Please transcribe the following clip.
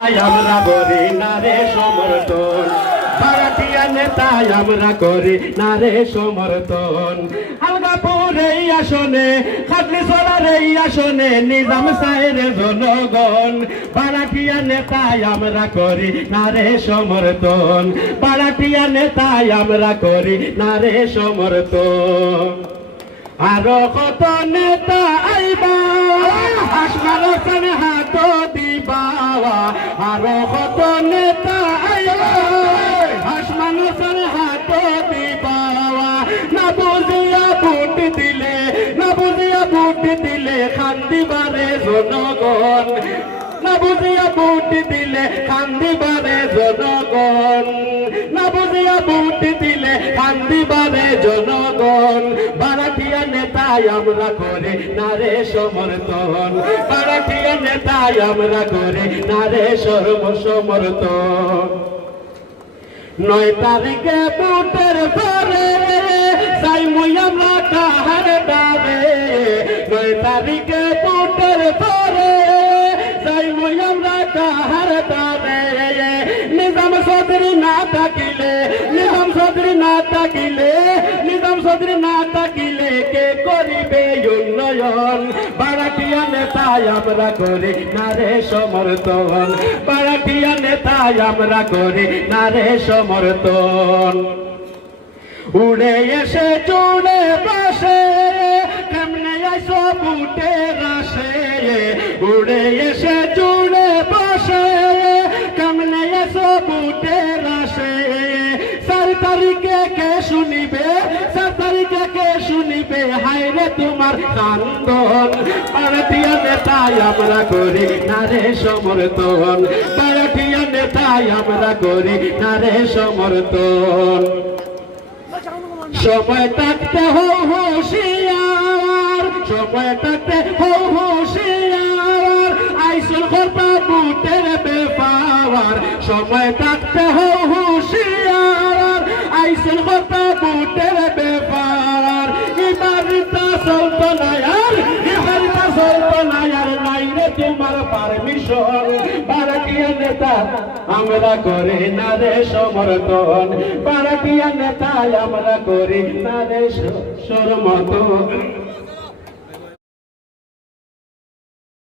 আমরা করি নারে সমর্থন, ভাড়াটিয়া নেতাই আমরা করি নারে সমর্থন। হালগাপুর এই আসনে, খাটলিছড়ার এই আসনে নিজাম সাহের জনগণ, ভাড়াটিয়া নেতাই আমরা করি নারে সমর্থন, ভাড়াটিয়া নেতাই আমরা করি নারে সমর্থন। আরো কত নেতা আইবা আসমান হাত দিবা, আরো কত নেতা আইবা আসমান হাত দিবা। না বুঝিয়া ভোট দিলে, না বুঝিয়া ভোট দিলে খান্দিবারে জনগণ, না বুঝিয়া ভোট দিলে খান্দিবারে জনগণ, না বুঝিয়া ভোট দিলে খান্দিবারে জনগণ। ভাড়াটিয়া নেতাই আমরা করে নারে সমর্থন, ভাড়াটিয়া নেতাই আমরা করে নারে সমর্থন। 9 তারিখে ভোটের পরে যাই মই আমরা কাহার ডাবে, 9 তারিখে ভোটের পরে যাই মই আমরা কাহার ডাবে। নিজাম চৌধুরী না থাকিলে, নিজাম চৌধুরী না থাকিলে, নিজাম চৌধুরী না থাকিলে কে করিবে উন্নয়ন। ভাড়াটিয়া নেতাই আমরা করি নারে সমর্থন, ভাড়াটিয়া নেতাই আমরা করি নারে সমর্থন। উড়ে এসে চুড়ে বসে কেমনে আইসো বুটের আসে, উড়ে এসে চুড়ে বসে কেমনে আইসো বুটের আসে। 4 তারিখে কে শুনিবে, 4 তারিখে কে শুনিবে হায়রে তোমার কান্দন। ভাড়াটিয়া নেতাই আমরা করি নারে সমর্থন, ভাড়াটিয়া নেতাই আমরা করি নারে সমর্থন। সময় থাকতে হো হুঁশিয়ার, সময় থাকতে হো হুঁশিয়ার, আইসল কথা বুটের বেপার। সময় থাকতে হো হুঁশিয়ার, আইসল কথা বুটের বেপার। এবারটা চলত না আর, এবারটা চলত না আর, নাই রে তোমার পারমিশন। ভাড়াটিয়া নেতা আমরা করি নারে সমর্থন, ভাড়াটিয়া নেতাই আমরা করি নারে সমর্থন।